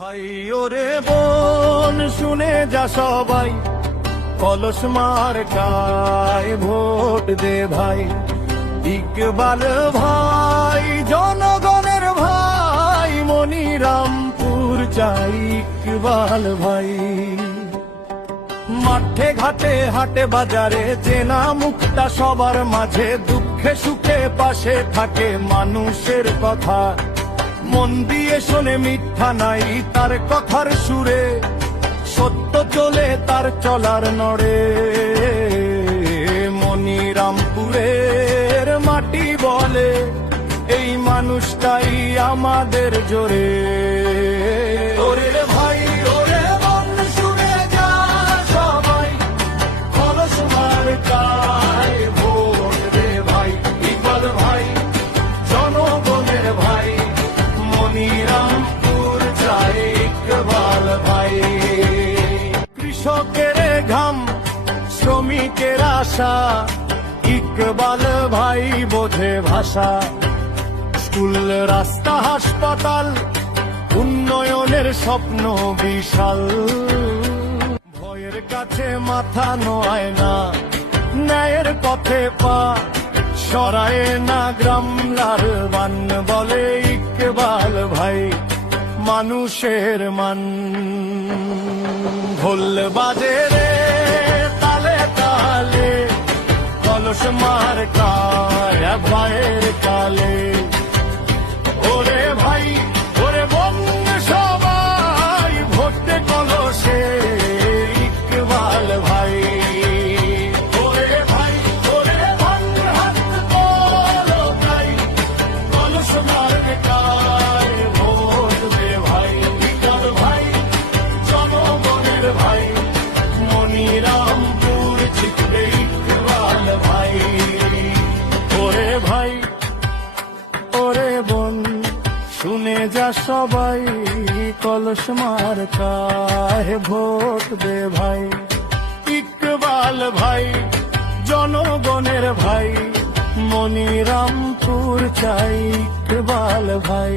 ভাই ওরে বোন শুনে যা সবাই, কলস মার্কায় ভোট দে ভাই। ইকবাল ভাই জনগণের ভাই, মনিরামপুর চাই ইকবাল ভাই। মাঠে ঘাটে হাটে বাজারে চেনা মুখটা সবার মাঝে, দুঃখে সুখে পাশে থাকে মানুষের কথা। মন দিয়ে শোনে মিথ্যা নাই তার কথার সুরে, সত্য চলে তার চলার নড়ে। মনিরামপুরের মাটি বলে এই মানুষটাই আমাদের জোরে। ওরে ভাই ওরে মন শুনে যা সবাই, কলস মার্কায় ভোট দে ভাই। ইকবাল ভাই জনগণের ভাই, মনিরামপুর চাই ইকবাল ভাই। কৃষকের ঘাম শ্রমিকের আশা, ইকবাল ভাই বোঝে ভাষা। স্কুল রাস্তা হাসপাতাল উন্নয়নের স্বপ্ন বিশাল। ভয়ের কাছে মাথা নোয়ায় না, ন্যায়ের পথে পা সরায় না। গ্রামলার বান বলে ইকবাল ভাই মানুষের মান। ঢোল বাজে রে তালে তালে, কলস মার্কায় ভয়ের কালে। ওরে ভাই ওরে বোন সবাই, ভোট দে কলসে ইকবাল ভাই। ওরে ভাই ওরে বোন হাত তোলো ভাই, কলস মার্কায় ভোট দে ভাই। ইকবাল ভাই জনগণের ভাই, মনিরামপুর জিতবে ইকবাল ভাই। ওরে ভাই ওরে বোন শুনে যা সবাই, কলস মার্কায় ভোট দে ভাই। ইকবাল ভাই জনগণের ভাই, মনিরামপুর চাই ইকবাল ভাই।